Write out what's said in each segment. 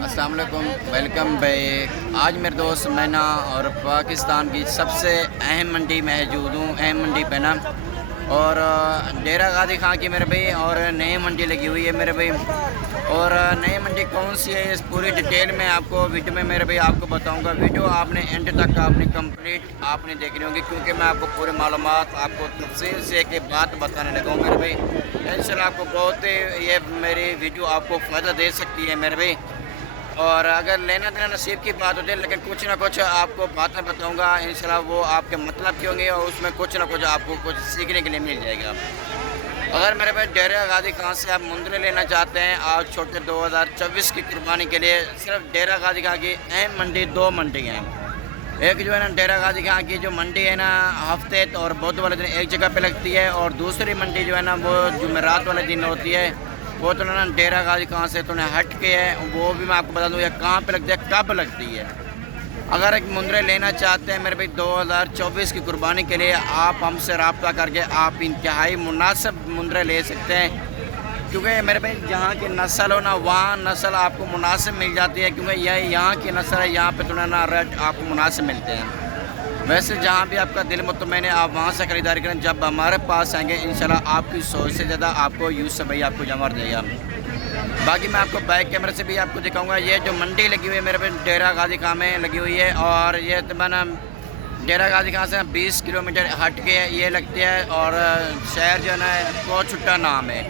अस्सलाम वालेकुम, welcome back. आज मेरे दोस्त मैना और पाकिस्तान की सबसे अहम मंडी में मौजूद हूँ, अहम मंडी पे ना। और डेरा गाजी खां की मेरे भाई और नई मंडी लगी हुई है मेरे भाई। और नई मंडी कौन सी है इस पूरी डिटेल में आपको वीडियो में मेरे भाई आपको बताऊंगा। वीडियो आपने एंड तक आपने कंप्लीट आपने देखनी होगी, क्योंकि मैं आपको पूरे मालूमात आपको तफसील से एक बात बताने लगा हूँ मेरे भाई। इंशाल्लाह आपको बहुत ये मेरी वीडियो आपको फ़ायदा दे सकती है मेरे भाई। और अगर लेना देना नसीब की बात होती है, लेकिन कुछ ना कुछ आपको बातें बताऊंगा इंशाल्लाह, वो आपके मतलब की होंगी और उसमें कुछ ना कुछ आपको कुछ सीखने के लिए मिल जाएगा। अगर मेरे पास डेरा गाजी खां से आप मुंदरी लेना चाहते हैं आज छोटे 2024 की कुर्बानी के लिए, सिर्फ डेरा गाजी खां की अहम मंडी दो मंडी हैं। एक जो है ना डेरा गाजी खां की जो मंडी है ना हफ्ते और बुध वाले दिन एक जगह पे लगती है, और दूसरी मंडी जो है ना वो जुमेरात वाले दिन होती है। वो तो ना डेरा गाजी खां से तो हट के है, वो भी मैं आपको बता दूँ कहाँ पे लगती है, कब लगती है। अगर एक मुंदरे लेना चाहते हैं मेरे भाई 2024 की कुर्बानी के लिए, आप हमसे रब्ता करके आप इंतहाई मुनासिब मुंदरे ले सकते हैं। क्योंकि मेरे भाई जहाँ की नस्ल हो ना वहाँ नस्ल आपको मुनासिब मिल जाती है, क्योंकि यह यहाँ की नस्ल है, यहाँ पे तो ना रेट आपको मुनासिब मिलते हैं। वैसे जहाँ भी आपका दिल मुतमईन है आप वहाँ से ख़रीदारी करें। जब हमारे पास आएंगे इंशाल्लाह आपकी सोच से ज़्यादा आपको यूज़ से भाई आपको जमा देगा। बाकी मैं आपको बैक कैमरे से भी आपको दिखाऊंगा। ये जो मंडी लगी हुई है मेरे पे डेरा गाजी खां में लगी हुई है, और ये तकरीबन डेरा गाजी खां से 20 किलोमीटर हट के ये लगती है। और शहर जो है ना कोचुट्टा नाम है,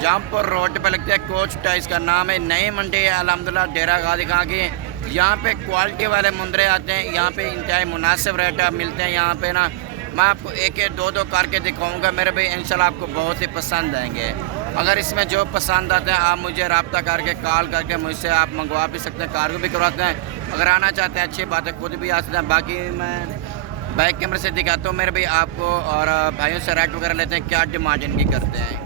जामपुर रोड पर लगती है, कोचुट्टा इसका नाम है। नई मंडी है अल्हम्दुलिल्लाह डेरा गाजी खां की। यहाँ पे क्वालिटी वाले मुंदरे आते हैं, यहाँ पे इंतहाई मुनासिब रेट मिलते हैं। यहाँ पे ना मैं आपको एक एक दो दो करके दिखाऊंगा मेरे भाई, इंशाल्लाह आपको बहुत ही पसंद आएंगे। अगर इसमें जो पसंद आते हैं आप मुझे रब्ता करके कॉल करके मुझसे आप मंगवा भी सकते हैं, कार्गो भी करवाते हैं। अगर आना चाहते हैं अच्छी बात है, खुद भी आ सकते हैं। बाकी मैं बैक कैमरे से दिखाता हूँ मेरे भाई आपको, और भाइयों से रेट वगैरह लेते हैं क्या डिमांड इनकी करते हैं।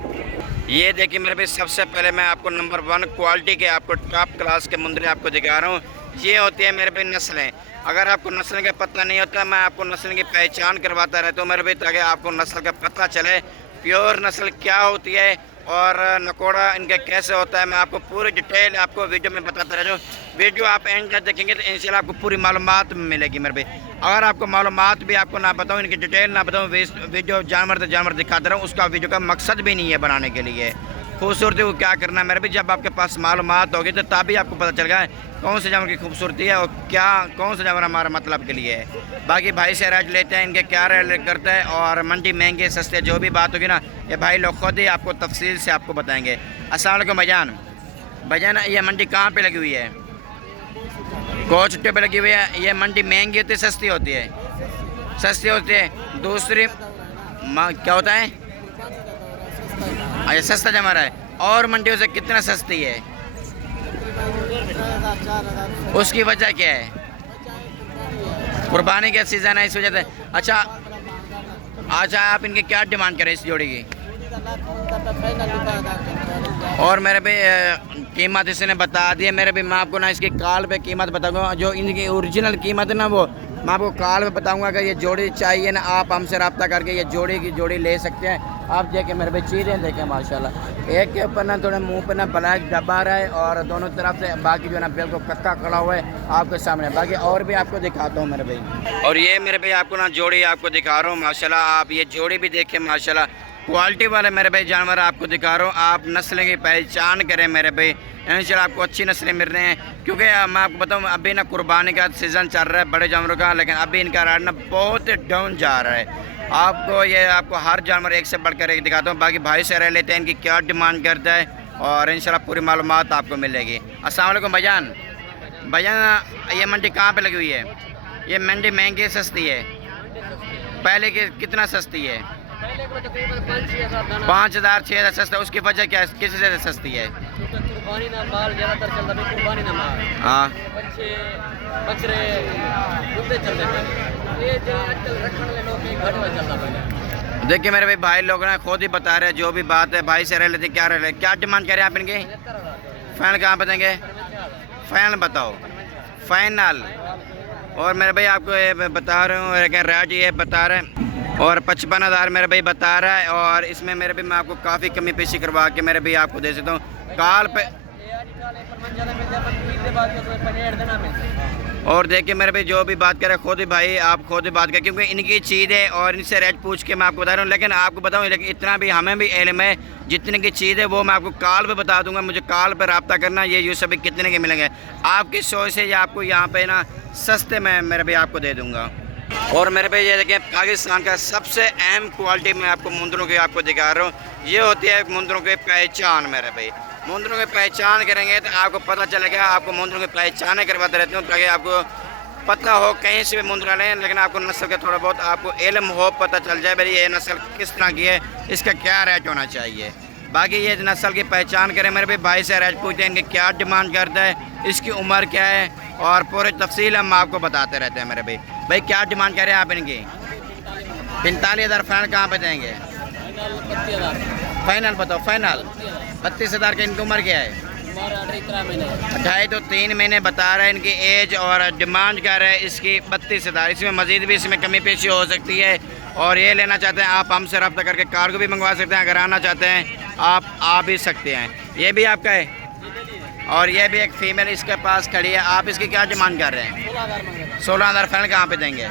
ये देखिए मेरे भाई, सबसे पहले मैं आपको नंबर 1 क्वालिटी के आपको टॉप क्लास के मुंदरे आपको दिखा रहा हूँ। ये होती है मेरे भाई नस्लें। अगर आपको नस्ल का पता नहीं होता, मैं आपको नस्ल की पहचान करवाता रहता हूँ मेरे भाई, ताकि आपको नस्ल का पता चले प्योर नस्ल क्या होती है और नकोड़ा इनका कैसे होता है। मैं आपको पूरी डिटेल आपको वीडियो में बताता रहता हूँ। वीडियो आप एंड तक देखेंगे तो इंशाल्लाह आपको पूरी मालूमात मिलेगी मेरे भाई। अगर आपको मालूमात भी आपको ना बताऊँ, इनकी डिटेल ना बताऊँ, वीडियो जानवर दिखाता रहूँ, उसका वीडियो का मकसद भी नहीं है बनाने के लिए। खूबसूरती को क्या करना है मेरे भी, जब आपके पास मालूमात होगी तो तभी आपको पता चलेगा कौन से जानवर की खूबसूरती है और क्या कौन सा जानवर हमारा मतलब के लिए है। बाकी भाई से रेट लेते हैं, इनके क्या रेट करते हैं, और मंडी महंगे सस्ते जो भी बात होगी ना ये भाई लोग खुद ही आपको तफसील से आपको बताएंगे। अस्सलाम वालेकुम भाईजान। भाईजान ये मंडी कहाँ पे लगी हुई है? कोचुट्टे पे लगी हुई है। ये मंडी महंगी होती है सस्ती होती है? सस्ती होती है। दूसरी क्या होता है? अच्छा सस्ता जमा रहा है। और मंडियों से कितना सस्ती है? उसकी वजह क्या है? कुर्बानी का सीज़न है इस वजह से। अच्छा आप इनकी क्या डिमांड करें इस जोड़ी की? और मेरे भी कीमत इसने बता दी है मेरे भी। मैं आपको ना इसकी कॉल पे कीमत बताऊंगा, जो इनकी ओरिजिनल कीमत है ना वो मैं आपको कॉल पे बताऊंगा। अगर ये जोड़ी चाहिए ना आप हमसे रब्ता करके ये जोड़ी ले सकते हैं। आप देखें मेरे भाई चीज़ें देखें माशाल्लाह, एक के ऊपर ना थोड़े मुंह पे ना ब्लैक डब्बा रहा है और दोनों तरफ से बाकी जो है ना बिल्कुल कक्का खड़ा हुआ है आपके सामने। बाकी और भी आपको दिखाता हूँ मेरे भाई। और ये मेरे भाई आपको ना जोड़ी आपको दिखा रहा हूँ माशाल्लाह। आप ये जोड़ी भी देखें माशाल्लाह, क्वालिटी वाले मेरे भाई जानवर आपको दिखा रहा हूँ। आप नस्ल की पहचान करें मेरे भाई, इंशाल्लाह आपको अच्छी नस्लें मिल रही हैं। क्योंकि मैं आपको बताऊँ अभी ना कुर्बानी का सीज़न चल रहा है बड़े जानवरों का, लेकिन अभी इनका रेट ना बहुत डाउन जा रहा है। आपको हर जानवर एक से बढ़कर एक दिखाता हूँ। बाकी भाई से रह लेते हैं इनकी क्या डिमांड करता है, और इंशाल्लाह पूरी मालूमात आपको मिलेगी। अस्सलाम वालेकुम भाईजान। भाईजान ये मंडी कहाँ पे लगी हुई है? ये मंडी महंगी सस्ती है? पहले की कितना सस्ती है? 5,000 6,000 सस्ता। उसकी वजह क्या है, किस वजह से सस्ती है? हाँ देखिए मेरे भाई लोग ना खुद ही बता रहे हैं जो भी बात है। भाई से रह लेते क्या रह क्या डिमांड करें आप इनकी? फाइनल कहाँ बताएंगे? फाइनल बताओ, फाइनल। और मेरे भाई आपको ये बता रहे हूँ रेट ये बता रहे हैं, और 55,000 मेरे भाई बता रहा है। और इसमें मेरे भाई मैं आपको काफ़ी कमी पेशी करवा के मेरे भाई आपको दे सकता हूँ। कॉल पे और देखिए मेरे भाई जो भी बात करें खुद ही भाई आप खुद ही बात करें, क्योंकि इनकी चीज़ है और इनसे रेट पूछ के मैं आपको बता रहा हूँ। लेकिन आपको बताऊँ, लेकिन इतना भी हमें भी इल्म है, जितने की चीज़ है वो मैं आपको कॉल पे बता दूंगा। मुझे कॉल पे रब्ता करना, ये यूसुफ भाई कितने के मिलेंगे आपकी सोच से, या आपको यहाँ पे ना सस्ते में मेरे भाई आपको दे दूँगा। और मेरे भाई ये देखिए पाकिस्तान का सबसे अहम क्वालिटी मैं आपको मुंदरों की आपको दिखा रहा हूँ। ये होती है मुंदरों की पहचान। मेरे भाई मुंदरों की पहचान करेंगे तो आपको पता चलेगा। आपको मुंदरों की पहचान करवाते रहते हूँ ताकि आपको पता हो, कहीं से भी मुंदरा लें लेकिन आपको नस्ल का थोड़ा बहुत आपको इल्म हो, पता चल जाए भाई ये नस्ल किस तरह की है, इसका क्या रेट होना चाहिए। बाकी ये नस्ल की पहचान करें मेरे भाई से रेट पूछते हैं इनकी क्या डिमांड करता है, इसकी उम्र क्या है, और पूरी तफसील हम आपको बताते रहते हैं। मेरे भाई क्या डिमांड कर रहे हैं आप इनकी? 45,000 फाइनल कहाँ पे देंगे? फाइनल बताओ, फाइनल 32,000 की। इनकी उम्र क्या है? 28 तो 3 महीने बता रहे हैं इनकी एज, और डिमांड कर रहे हैं इसकी 32,000। इसमें मज़ीद भी इसमें कमी पेशी हो सकती है। और ये लेना चाहते हैं आप हमसे रब्ता करके कार्गो भी मंगवा सकते हैं। अगर आना चाहते हैं आप आ भी सकते हैं। ये भी आपका है, और ये भी एक फ़ीमेल इसके पास खड़ी है। आप इसकी क्या डिमांड कर रहे हैं? 16,000 फाइनल कहाँ पे देंगे?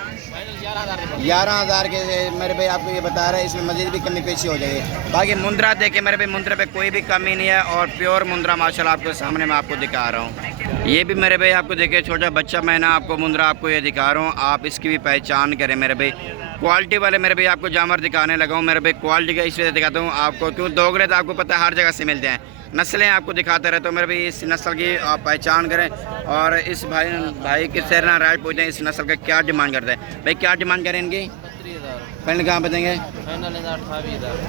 11,000 के मेरे भाई आपको ये बता रहे हैं। इसमें मज़ीद भी कमी पेशी हो जाएगी। बाकी मुंद्रा देखिए मेरे भाई, मुंद्रा पे कोई भी कमी नहीं है, और प्योर मुंद्रा माशाल्लाह आपको सामने मैं आपको दिखा रहा हूँ। ये भी मेरे भाई आपको देखिए छोटा बच्चा मैं ना आपको मुंद्रा आपको ये दिखा रहा हूँ। आप इसकी भी पहचान करें मेरे भाई। क्वालिटी वाले मेरे भाई आपको जानवर दिखाने लगा हूँ मेरे भाई। क्वालिटी का इसलिए दिखाता हूँ आपको, क्यों दोगले तो आपको पता है हर जगह से मिलते हैं। नस्लें आपको दिखाते रहते हो मेरे भाई। इस नस्ल की आप पहचान करें। और इस भाई के सर ना राइट पूछते हैं इस नस्ल का क्या डिमांड करते हैं। भाई क्या डिमांड करें इनकी? फाइनल कहाँ पे देंगे?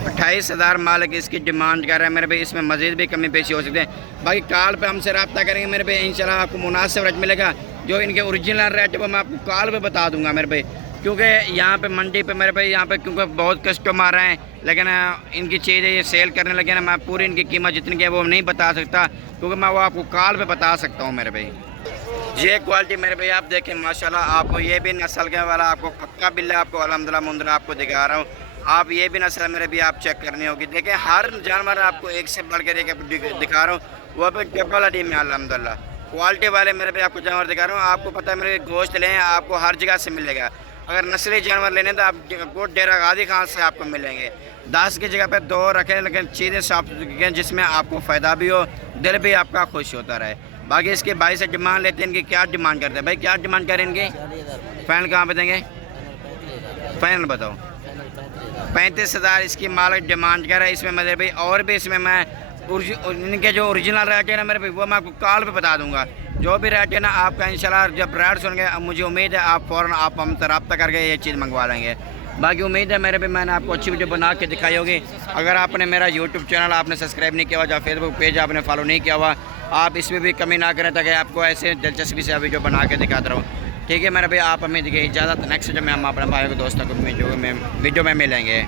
28,000 मालिक इसकी डिमांड कर रहे हैं मेरे भाई। इसमें मज़ीद भी कमी पेशी हो सकते हैं। बाकी कॉल पे हमसे रब्ता करेंगे मेरे भाई, इंशाल्लाह आपको मुनासिब रेट मिलेगा। जो इनके ओरिजिनल रेट है वो मैं आपको कॉल पे बता दूंगा मेरे भाई। क्योंकि यहाँ पे मंडी पे मेरे भाई यहाँ पे क्योंकि बहुत कस्टमर हैं, लेकिन इनकी चीज़ें ये सेल करने लगे ना, मैं पूरी इनकी कीमत जितनी की है वो नहीं बता सकता, क्योंकि मैं वो आपको कॉल पे बता सकता हूँ मेरे भाई। ये क्वालिटी मेरे भाई आप देखें माशाल्लाह, आपको ये भी नस्ल के वाला आपको पक्का बिल्ला आपको अल्हम्दुलिल्लाह मुंद्रा आपको दिखा रहा हूँ। आप ये भी नस्ल मेरे भी आप चेक करनी होगी। देखें हर जानवर आपको एक से बढ़ कर एक दिखा रहा हूँ, वो भी डबल अडी में अल्हम्दुलिल्लाह क्वालिटी वाले मेरे भी आपको जानवर दिखा रहा हूँ। आपको पता है मेरे गोश्त लें आपको हर जगह से मिलेगा। अगर नस्ली जानवर लेने तो आपको डेरा गाजी खान से आपको मिलेंगे। 10 की जगह पे 2 रखें, लेकिन चीज़ें साफ जिसमें आपको फ़ायदा भी हो, दिल भी आपका खुश होता रहे। बाकी इसके भाई से डिमांड लेते हैं, इनकी क्या डिमांड करते हैं भाई? क्या डिमांड करें इनकी? फाइनल कहाँ पे देंगे? फाइनल बताओ। 35,000 इसकी मालिक डिमांड कर रहा है। इसमें मेरे भाई और भी इसमें मैं इनके जो ओरिजिनल रेट है ना मेरे भाई वो मैं आपको कॉल पे बता दूंगा। जो भी रेट है ना आपका इंशाल्लाह जब रेट सुनेंगे मुझे उम्मीद है आप फ़ौरन आप हमसे रब्ता करके ये चीज़ मंगवा लेंगे। बाकी उम्मीद है मेरे भी मैंने आपको अच्छी वीडियो बना के दिखाई होगी। अगर आपने मेरा यूट्यूब चैनल आपने सब्सक्राइब नहीं किया हुआ या फेसबुक पेज आपने फॉलो नहीं किया हुआ, आप इसमें भी कमी ना करें ताकि आपको ऐसे दिलचस्पी से वीडियो बना के दिखाता रहूँ। ठीक है मेरे भाई, आप हमें देखिए इजाज़त। नेक्स्ट जब मैं हम अपने भाई को दोस्तों को वीडियो में मिलेंगे।